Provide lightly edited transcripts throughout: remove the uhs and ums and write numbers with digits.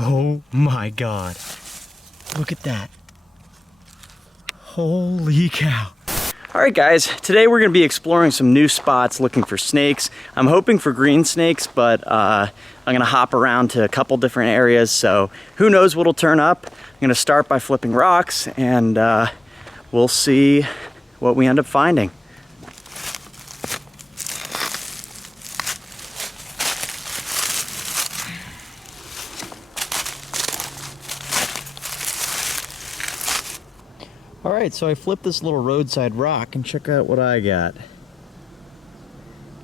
Oh my God. Look at that. Holy cow. All right guys, today we're gonna be exploring some new spots looking for snakes. I'm hoping for green snakes, but I'm gonna hop around to a couple different areas, so who knows what'll turn up. I'm gonna start by flipping rocks and we'll see what we end up finding. All right, so I flipped this little roadside rock and check out what I got.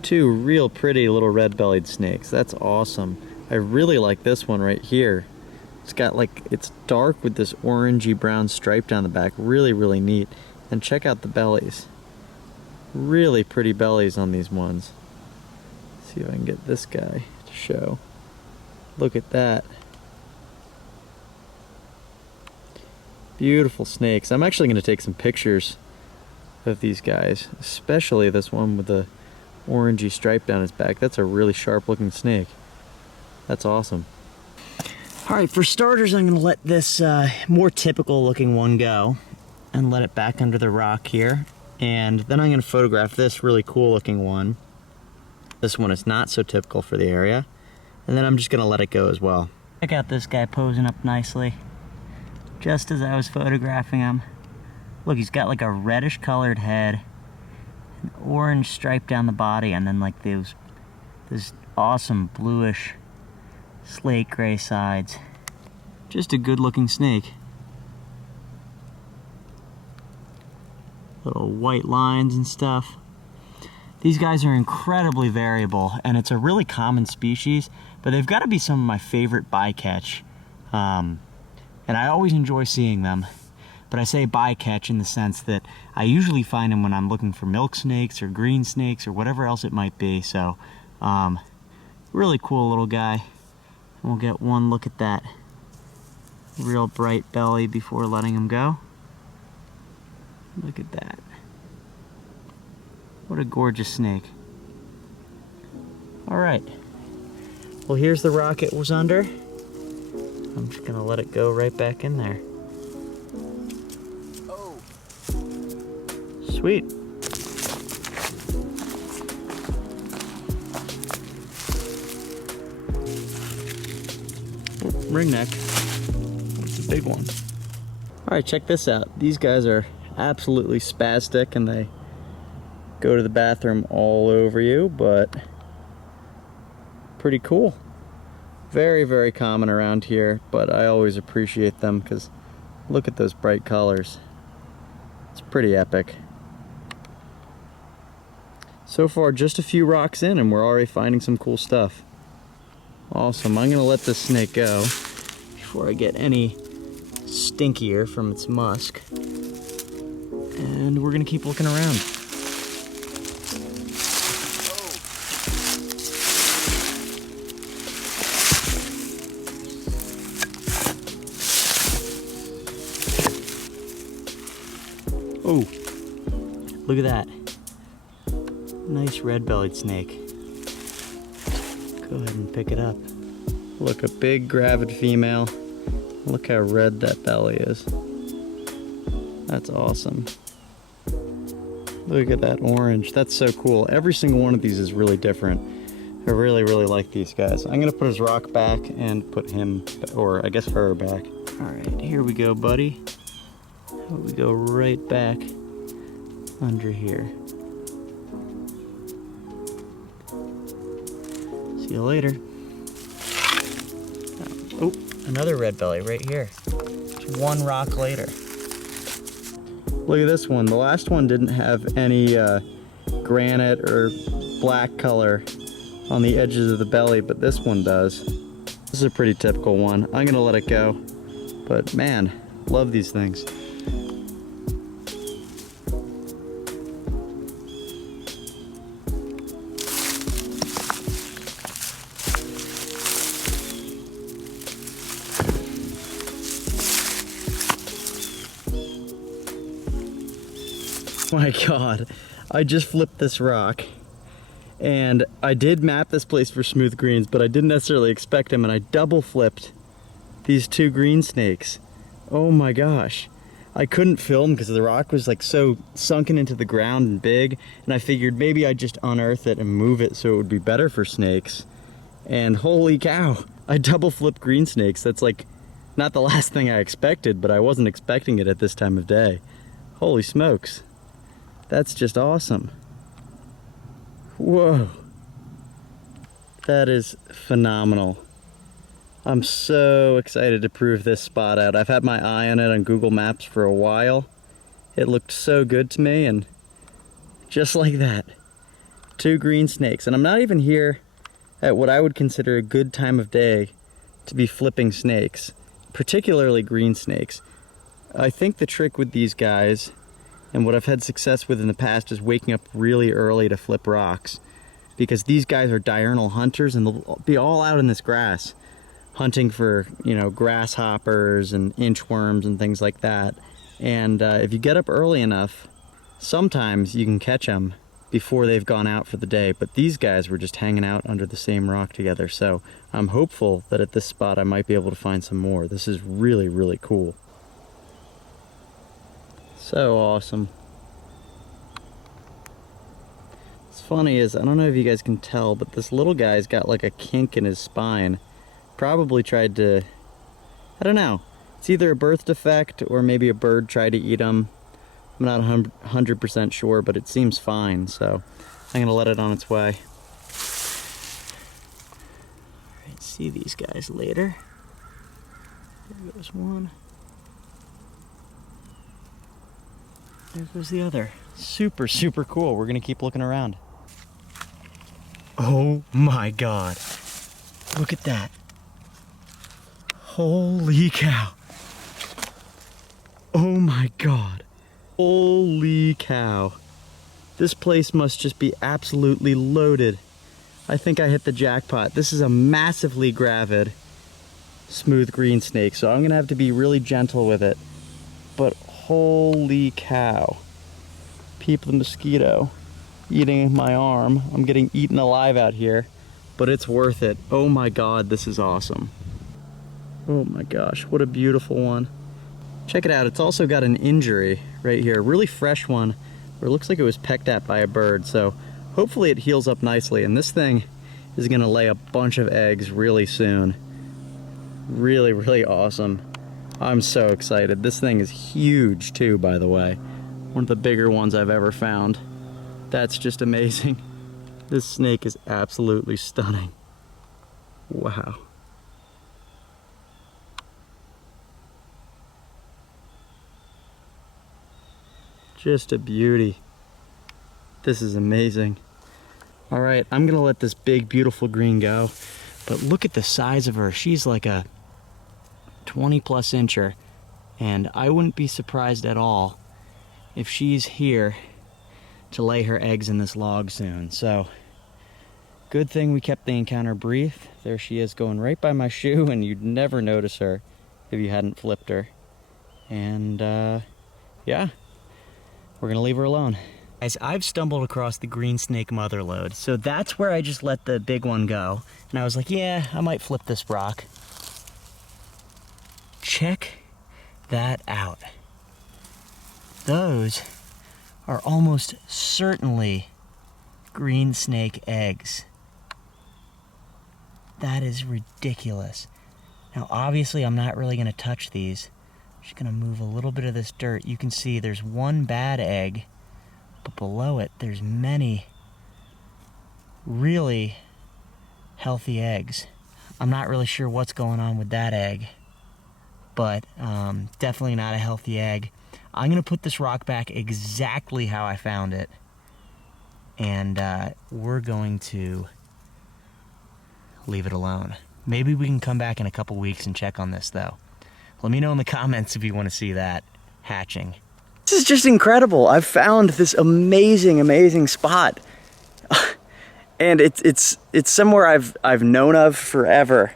Two real pretty little red-bellied snakes. That's awesome. I really like this one right here. It's got like, it's dark with this orangey brown stripe down the back. Really, really neat. And check out the bellies. Really pretty bellies on these ones. Let's see if I can get this guy to show. Look at that. Beautiful snakes. I'm actually going to take some pictures of these guys, especially this one with the orangey stripe down his back. That's a really sharp looking snake. That's awesome. All right, for starters, I'm going to let this more typical looking one go and let it back under the rock here. And then I'm going to photograph this really cool looking one. This one is not so typical for the area. And then I'm just going to let it go as well. Check out this guy posing up nicely. Just as I was photographing him. Look, he's got like a reddish colored head, an orange stripe down the body, and then like this awesome bluish slate gray sides. Just a good looking snake. Little white lines and stuff. These guys are incredibly variable, and it's a really common species, but they've got to be some of my favorite bycatch. And I always enjoy seeing them, but I say bycatch in the sense that I usually find them when I'm looking for milk snakes or green snakes or whatever else it might be. So, really cool little guy. We'll get one look at that real bright belly before letting him go. Look at that. What a gorgeous snake. All right. Well, here's the rock it was under. I'm just gonna let it go right back in there. Oh. Sweet. Oh, ringneck. It's a big one. All right, check this out. These guys are absolutely spastic and they go to the bathroom all over you, but pretty cool. Very, very common around here, but I always appreciate them because look at those bright colors. It's pretty epic. So far, just a few rocks in and we're already finding some cool stuff. Awesome. I'm gonna let this snake go before I get any stinkier from its musk. And we're gonna keep looking around. Oh, look at that. Nice red-bellied snake. Go ahead and pick it up. Look, a big gravid female. Look how red that belly is. That's awesome. Look at that orange. That's so cool. Every single one of these is really different. I really, really like these guys. I'm gonna put his rock back and put him, or I guess her, back. All right, here we go, buddy. We go right back under here. See you later. Oh, another red belly right here. Just one rock later. Look at this one. The last one didn't have any granite or black color on the edges of the belly, but this one does. This is a pretty typical one. I'm gonna let it go. But man, love these things. My God, I just flipped this rock and I did map this place for smooth greens, but I didn't necessarily expect him, and I double flipped these two green snakes. Oh my gosh. I couldn't film because the rock was like so sunken into the ground and big, and I figured maybe I'd just unearth it and move it so it would be better for snakes. And holy cow, I double flipped green snakes. That's like not the last thing I expected, but I wasn't expecting it at this time of day. Holy smokes. That's just awesome. Whoa. That is phenomenal. I'm so excited to prove this spot out. I've had my eye on it on Google Maps for a while. It looked so good to me, and just like that, two green snakes. And I'm not even here at what I would consider a good time of day to be flipping snakes, particularly green snakes. I think the trick with these guys, and what I've had success with in the past, is waking up really early to flip rocks, because these guys are diurnal hunters and they'll be all out in this grass hunting for, you know, grasshoppers and inchworms and things like that. And if you get up early enough, sometimes you can catch them before they've gone out for the day. But these guys were just hanging out under the same rock together, so I'm hopeful that at this spot I might be able to find some more. This is really, really cool. So awesome. What's funny is, I don't know if you guys can tell, but this little guy's got like a kink in his spine. Probably tried to, I don't know, it's either a birth defect or maybe a bird tried to eat him. I'm not 100% sure, but it seems fine, so I'm gonna let it on its way. All right, see these guys later. There goes one. There goes the other. Super, super cool. We're gonna keep looking around. Oh my God. Look at that. Holy cow. Oh my God. Holy cow. This place must just be absolutely loaded. I think I hit the jackpot. This is a massively gravid smooth green snake, so I'm gonna have to be really gentle with it. But holy cow. Peep the mosquito eating my arm. I'm getting eaten alive out here, but it's worth it. Oh my God, this is awesome. Oh my gosh, what a beautiful one. Check it out, it's also got an injury right here, a really fresh one, where it looks like it was pecked at by a bird, so hopefully it heals up nicely, and this thing is gonna lay a bunch of eggs really soon. Really, really awesome. I'm so excited. This thing is huge too, by the way. One of the bigger ones I've ever found. That's just amazing. This snake is absolutely stunning. Wow. Just a beauty. This is amazing. All right, I'm gonna let this big, beautiful green go, but look at the size of her. She's like a 20+ incher, and I wouldn't be surprised at all if she's here to lay her eggs in this log soon. So, good thing we kept the encounter brief. There she is going right by my shoe, and you'd never notice her if you hadn't flipped her. And yeah. We're gonna leave her alone. Guys, I've stumbled across the green snake mother lode, so that's where I just let the big one go. And I was like, yeah, I might flip this rock. Check that out. Those are almost certainly green snake eggs. That is ridiculous. Now, obviously, I'm not really gonna touch these. Just gonna move a little bit of this dirt. You can see there's one bad egg, but below it there's many really healthy eggs. I'm not really sure what's going on with that egg, but definitely not a healthy egg. I'm gonna put this rock back exactly how I found it, and we're going to leave it alone. Maybe we can come back in a couple weeks and check on this though. Let me know in the comments if you want to see that hatching. This is just incredible. I've found this amazing, amazing spot. And it's somewhere I've known of forever,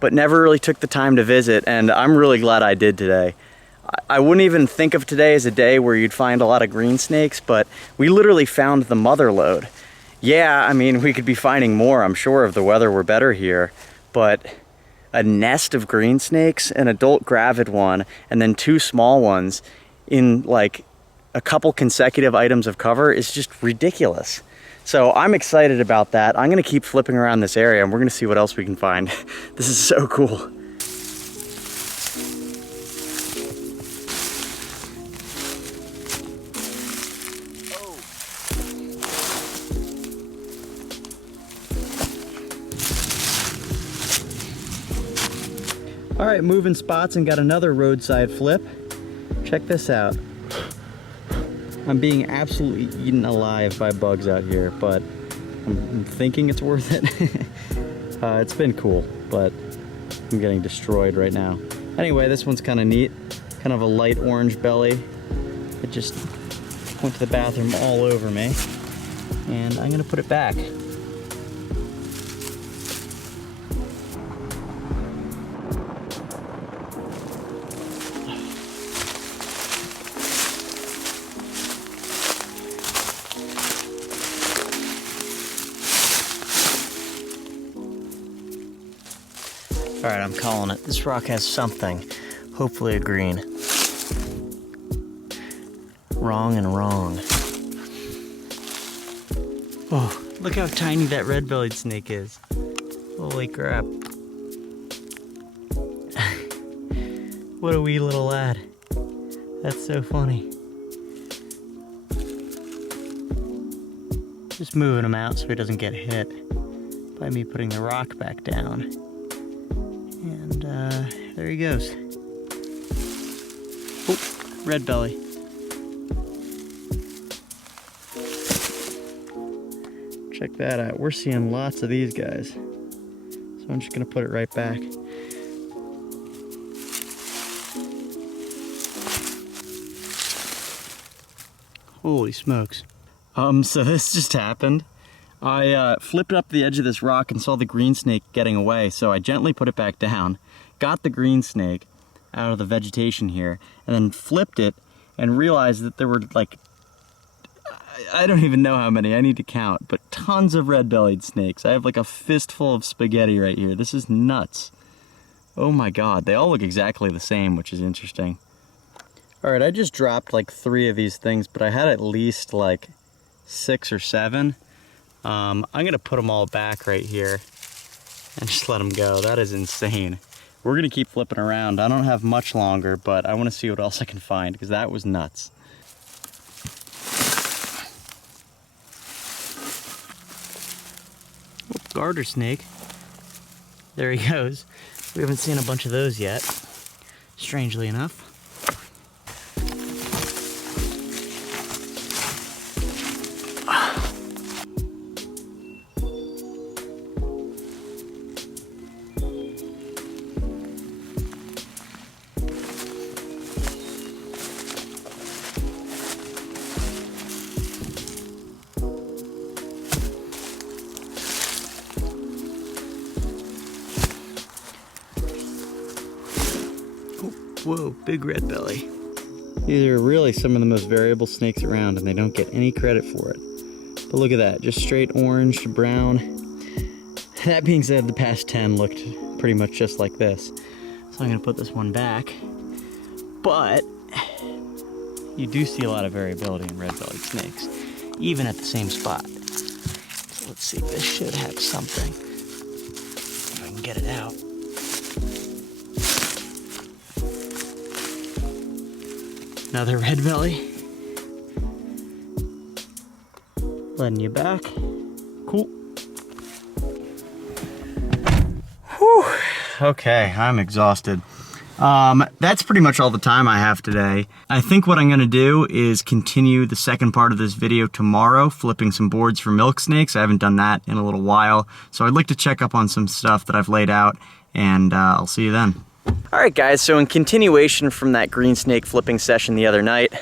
but never really took the time to visit, and I'm really glad I did today. I wouldn't even think of today as a day where you'd find a lot of green snakes, but we literally found the mother lode. Yeah, I mean, we could be finding more, I'm sure, if the weather were better here, but a nest of green snakes, an adult gravid one, and then 2 small ones in like a couple consecutive items of cover is just ridiculous. So I'm excited about that. I'm gonna keep flipping around this area and we're gonna see what else we can find. This is so cool. All right, moving spots and got another roadside flip. Check this out. I'm being absolutely eaten alive by bugs out here, but I'm thinking it's worth it. It's been cool, but I'm getting destroyed right now. Anyway, this one's kind of neat. Kind of a light orange belly. It just went to the bathroom all over me. And I'm gonna put it back. All right, I'm calling it. This rock has something, hopefully a green. Wrong and wrong. Oh, look how tiny that red-bellied snake is. Holy crap. What a wee little lad. That's so funny. Just moving him out so he doesn't get hit by me putting the rock back down. And there he goes. Oh, red belly. Check that out. We're seeing lots of these guys. So I'm just gonna put it right back. Holy smokes. So this just happened. I flipped up the edge of this rock and saw the green snake getting away, so I gently put it back down, got the green snake out of the vegetation here, and then flipped it and realized that there were like, I don't even know how many, I need to count, but tons of red-bellied snakes. I have like a fistful of spaghetti right here. This is nuts. Oh my God, they all look exactly the same, which is interesting. All right, I just dropped like 3 of these things, but I had at least like 6 or 7. I'm gonna put them all back right here and just let them go. That is insane. We're gonna keep flipping around. I don't have much longer, but I wanna see what else I can find because that was nuts. Oh, garter snake. There he goes. We haven't seen a bunch of those yet, strangely enough. Whoa, big red belly. These are really some of the most variable snakes around and they don't get any credit for it. But look at that, just straight orange to brown. That being said, the past 10 looked pretty much just like this. So I'm gonna put this one back. But you do see a lot of variability in red-bellied snakes, even at the same spot. So let's see, this should have something. If I can get it out. Another red belly. Letting you back. Cool. Whew. Okay, I'm exhausted. That's pretty much all the time I have today. I think what I'm gonna do is continue the second part of this video tomorrow, flipping some boards for milk snakes. I haven't done that in a little while. So I'd like to check up on some stuff that I've laid out, and I'll see you then. All right, guys, so in continuation from that green snake flipping session the other night,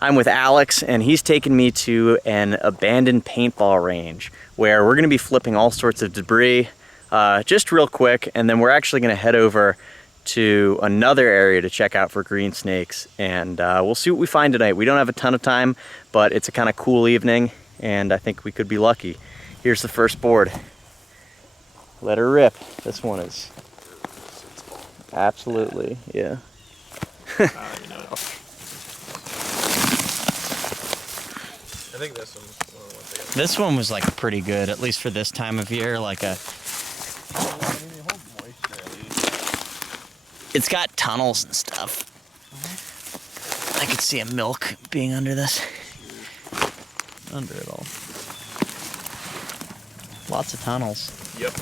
I'm with Alex, and he's taken me to an abandoned paintball range where we're gonna be flipping all sorts of debris, just real quick, and then we're actually gonna head over to another area to check out for green snakes, and we'll see what we find tonight. We don't have a ton of time, but it's a kind of cool evening, and I think we could be lucky. Here's the first board. Let her rip. This one is Absolutely, yeah. I don't even know. I think this one's one of the ones I got. This one was like pretty good, at least for this time of year. Like a, it's got tunnels and stuff. I could see a milk being under this. Under it all. Lots of tunnels. Yep.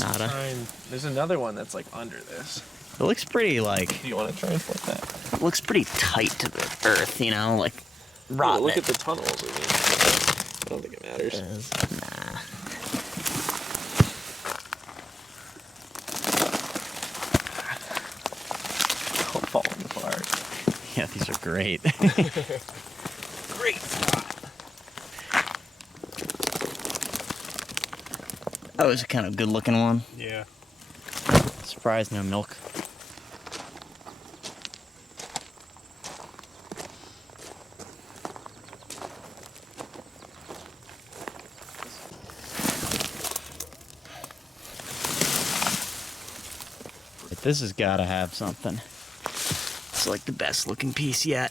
Nada. There's another one that's like under this. It looks pretty like, Do you want to try and flip that? it looks pretty tight to the earth, you know, like rotten. Look at the tunnels. I mean, I don't think it matters. Nah. All falling apart. Yeah, these are great. Great spot. That was a kind of good looking one. Yeah. Surprised no milk. This has got to have something. It's like the best looking piece yet.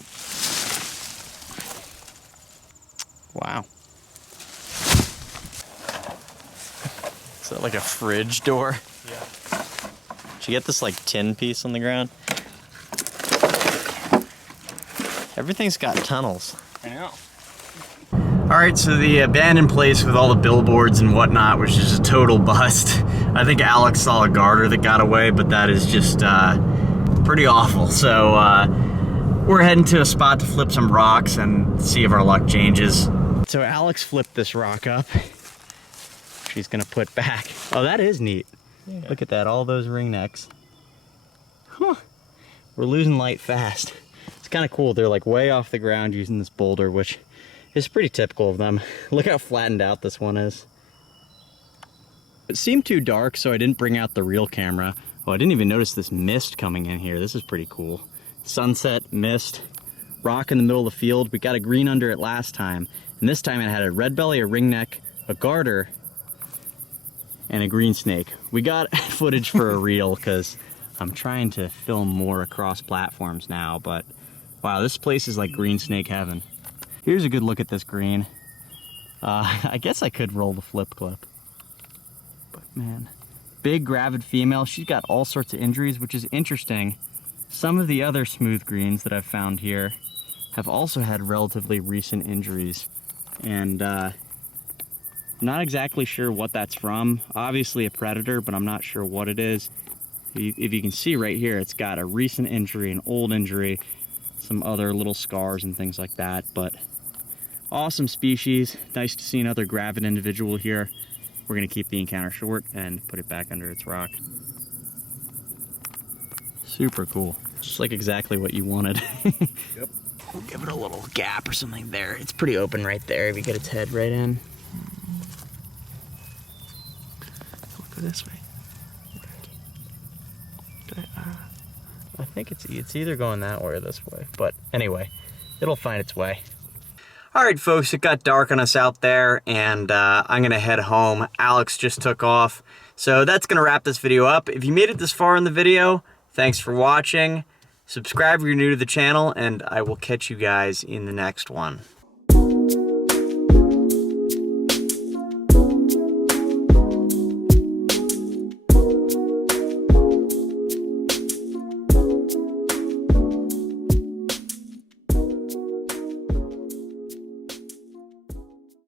Wow. Is that like a fridge door? Yeah. Did you get this like tin piece on the ground? Everything's got tunnels. I know. All right, so the abandoned place with all the billboards and whatnot was just a total bust. I think Alex saw a garter that got away, but that is just pretty awful. So we're heading to a spot to flip some rocks and see if our luck changes. So Alex flipped this rock up. She's gonna put back. Oh, that is neat. Yeah. Look at that, all those ring necks. Huh, we're losing light fast. It's kind of cool. They're like way off the ground using this boulder, which is pretty typical of them. Look how flattened out this one is. It seemed too dark, so I didn't bring out the real camera. Oh, I didn't even notice this mist coming in here. This is pretty cool. Sunset, mist, rock in the middle of the field. We got a green under it last time, and this time it had a red belly, a ringneck, a garter, and a green snake. We got footage for a reel because I'm trying to film more across platforms now, but wow, this place is like green snake heaven. Here's a good look at this green. I guess I could roll the flip clip. But man, big gravid female. She's got all sorts of injuries, which is interesting. Some of the other smooth greens that I've found here have also had relatively recent injuries. And not exactly sure what that's from. Obviously a predator, but I'm not sure what it is. If you can see right here, it's got a recent injury, an old injury, some other little scars and things like that. But awesome species. Nice to see another gravid individual here. We're gonna keep the encounter short and put it back under its rock. Super cool. Just like exactly what you wanted. Yep. We'll give it a little gap or something there. It's pretty open right there if you get its head right in. Go this way. I think it's either going that way or this way. But anyway, it'll find its way. All right, folks, it got dark on us out there, and I'm gonna head home. Alex just took off. So that's gonna wrap this video up. If you made it this far in the video, thanks for watching. Subscribe if you're new to the channel, and I will catch you guys in the next one.